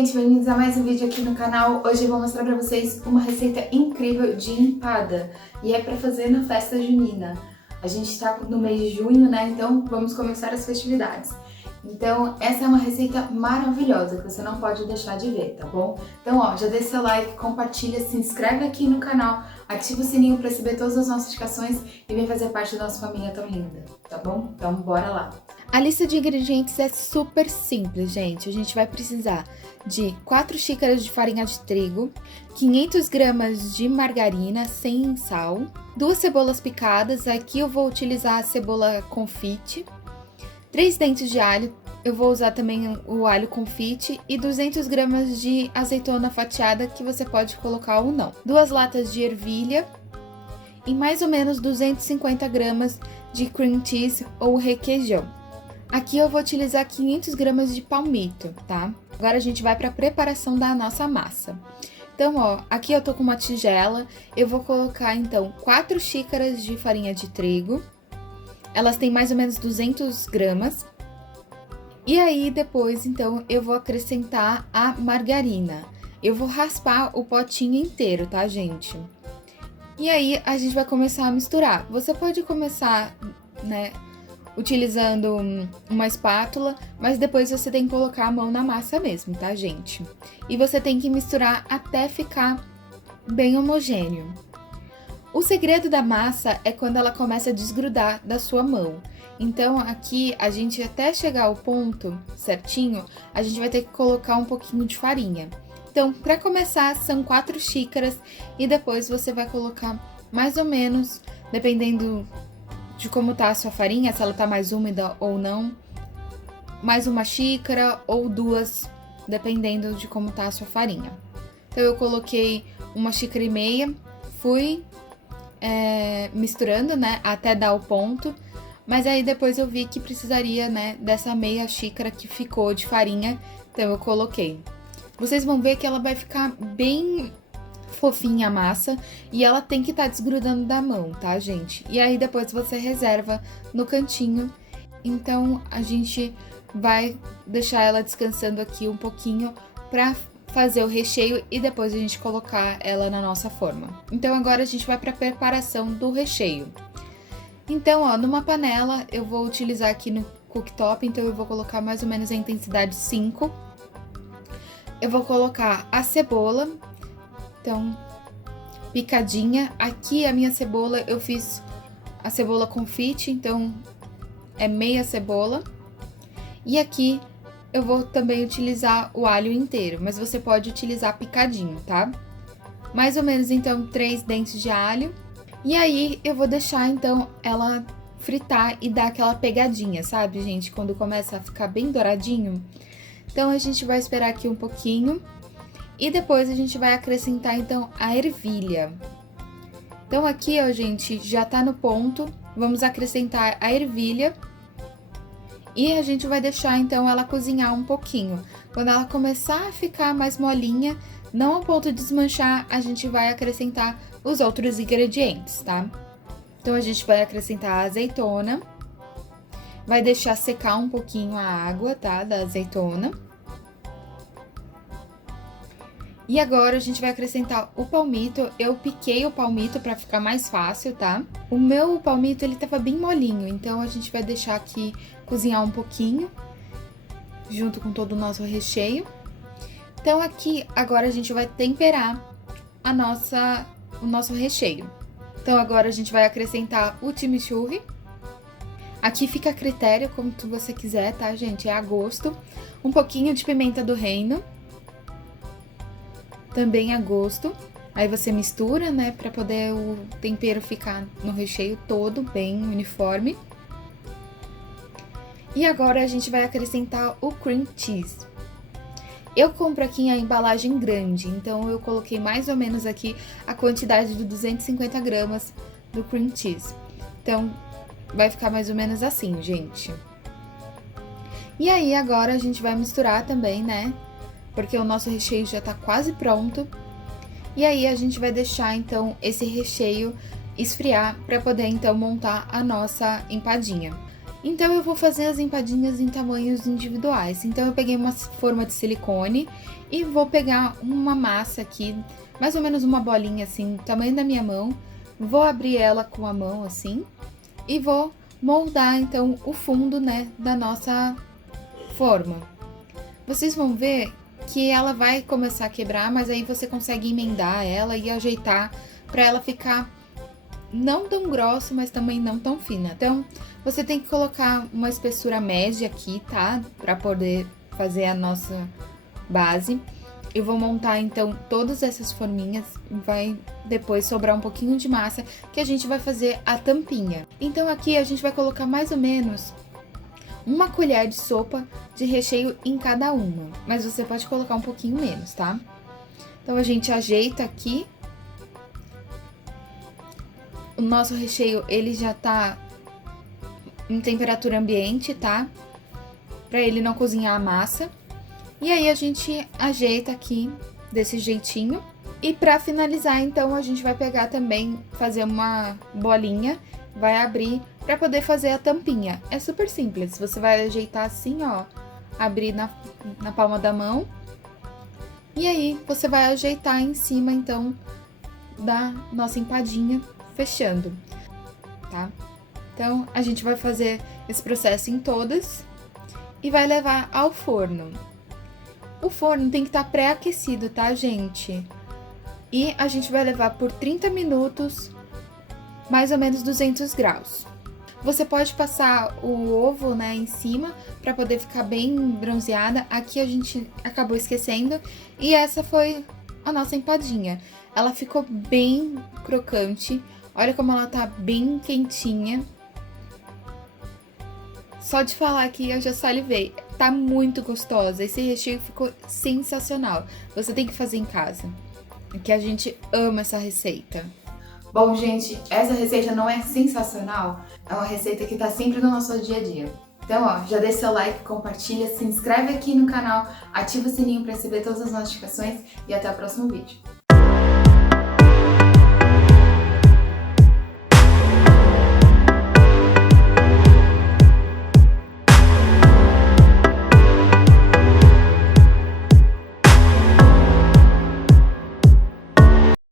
gente, bem-vindos a mais um vídeo aqui no canal. Hoje eu vou mostrar pra vocês uma receita incrível de empada e é pra fazer na festa junina. A gente tá no mês de junho, né? Então vamos começar as festividades. Então essa é uma receita maravilhosa que você não pode deixar de ver, tá bom? Então ó, já deixa seu like, compartilha, se inscreve aqui no canal, ativa o sininho pra receber todas as notificações e vem fazer parte da nossa família tão linda, tá bom? Então bora lá! A lista de ingredientes é super simples, gente. A gente vai precisar de 4 xícaras de farinha de trigo, 500 gramas de margarina sem sal, 2 cebolas picadas, aqui eu vou utilizar a cebola confite, 3 dentes de alho, eu vou usar também o alho confite e 200 gramas de azeitona fatiada que você pode colocar ou não, 2 latas de ervilha e mais ou menos 250 gramas de cream cheese ou requeijão. Aqui eu vou utilizar 500 gramas de palmito, tá? Agora a gente vai para a preparação da nossa massa. Então, ó, aqui eu tô com uma tigela, eu vou colocar, então, 4 xícaras de farinha de trigo. Elas têm mais ou menos 200 gramas. E aí, depois, então, eu vou acrescentar a margarina. Eu vou raspar o potinho inteiro, tá, gente? E aí, a gente vai começar a misturar. Você pode começar, né, utilizando uma espátula, mas depois você tem que colocar a mão na massa mesmo, tá, gente? E você tem que misturar até ficar bem homogêneo. O segredo da massa é quando ela começa a desgrudar da sua mão. Então, aqui, a gente até chegar ao ponto certinho, a gente vai ter que colocar um pouquinho de farinha. Então, para começar, são 4 xícaras e depois você vai colocar mais ou menos, dependendo de como tá a sua farinha, se ela tá mais úmida ou não, mais uma xícara ou 2, dependendo de como tá a sua farinha. Então, eu coloquei 1,5 xícaras, fui misturando, né, até dar o ponto, mas aí depois eu vi que precisaria, né, dessa meia xícara que ficou de farinha, então eu coloquei. Vocês vão ver que ela vai ficar bem fofinha a massa e ela tem que estar desgrudando da mão, tá, gente? E aí depois você reserva no cantinho. Então a gente vai deixar ela descansando aqui um pouquinho pra fazer o recheio e depois a gente colocar ela na nossa forma. Então agora a gente vai pra preparação do recheio. Então, ó, numa panela eu vou utilizar aqui no cooktop, então eu vou colocar mais ou menos a intensidade 5. Eu vou colocar a cebola. Então, picadinha. Aqui a minha cebola, eu fiz a cebola confite, então é meia cebola. E aqui eu vou também utilizar o alho inteiro, mas você pode utilizar picadinho, tá? Mais ou menos, então, 3 dentes de alho. E aí eu vou deixar, então, ela fritar e dar aquela pegadinha, sabe, gente? Quando começa a ficar bem douradinho. Então, a gente vai esperar aqui um pouquinho. E depois a gente vai acrescentar, então, a ervilha. Então, aqui, ó, gente, já tá no ponto. Vamos acrescentar a ervilha. E a gente vai deixar, então, ela cozinhar um pouquinho. Quando ela começar a ficar mais molinha, não ao ponto de desmanchar, a gente vai acrescentar os outros ingredientes, tá? Então, a gente vai acrescentar a azeitona. Vai deixar secar um pouquinho a água, tá? Da azeitona. E agora a gente vai acrescentar o palmito. Eu piquei o palmito pra ficar mais fácil, tá? O meu palmito, ele tava bem molinho, então a gente vai deixar aqui cozinhar um pouquinho, junto com todo o nosso recheio. Então aqui, agora a gente vai temperar o nosso recheio. Então agora a gente vai acrescentar o chimichurri. Aqui fica a critério, como você quiser, tá, gente? É a gosto. Um pouquinho de pimenta do reino. Também a gosto. Aí você mistura, né, pra poder o tempero ficar no recheio todo bem uniforme. E agora a gente vai acrescentar o cream cheese. Eu compro aqui a embalagem grande, então eu coloquei mais ou menos aqui a quantidade de 250 gramas do cream cheese. Então, vai ficar mais ou menos assim, gente. E aí, agora a gente vai misturar também, né? Porque o nosso recheio já tá quase pronto. E aí, a gente vai deixar, então, esse recheio esfriar pra poder, então, montar a nossa empadinha. Então eu vou fazer as empadinhas em tamanhos individuais. Então eu peguei uma forma de silicone e vou pegar uma massa aqui, mais ou menos uma bolinha assim, tamanho da minha mão. Vou abrir ela com a mão assim e vou moldar então o fundo, né, da nossa forma. Vocês vão ver que ela vai começar a quebrar, mas aí você consegue emendar ela e ajeitar para ela ficar não tão grossa, mas também não tão fina. Então, você tem que colocar uma espessura média aqui, tá? Para poder fazer a nossa base. Eu vou montar, então, todas essas forminhas. Vai depois sobrar um pouquinho de massa, que a gente vai fazer a tampinha. Então, aqui a gente vai colocar mais ou menos uma colher de sopa de recheio em cada uma. Mas você pode colocar um pouquinho menos, tá? Então, a gente ajeita aqui. O nosso recheio, ele já tá em temperatura ambiente, tá? Pra ele não cozinhar a massa. E aí, a gente ajeita aqui desse jeitinho. E pra finalizar, então, a gente vai pegar também, fazer uma bolinha, vai abrir pra poder fazer a tampinha. É super simples, você vai ajeitar assim, ó, abrir na palma da mão. E aí, você vai ajeitar em cima, então, da nossa empadinha, fechando, tá? Então, a gente vai fazer esse processo em todas e vai levar ao forno. O forno tem que estar pré-aquecido, tá, gente? E a gente vai levar por 30 minutos, mais ou menos 200 graus. Você pode passar o ovo, né, em cima, para poder ficar bem bronzeada. Aqui a gente acabou esquecendo. E essa foi a nossa empadinha. Ela ficou bem crocante. Olha como ela tá bem quentinha. Só de falar aqui eu já salivei. Tá muito gostosa. Esse recheio ficou sensacional. Você tem que fazer em casa. Que a gente ama essa receita. Bom, gente, essa receita não é sensacional? É uma receita que tá sempre no nosso dia a dia. Então, ó, já deixa seu like, compartilha, se inscreve aqui no canal, ativa o sininho para receber todas as notificações e até o próximo vídeo.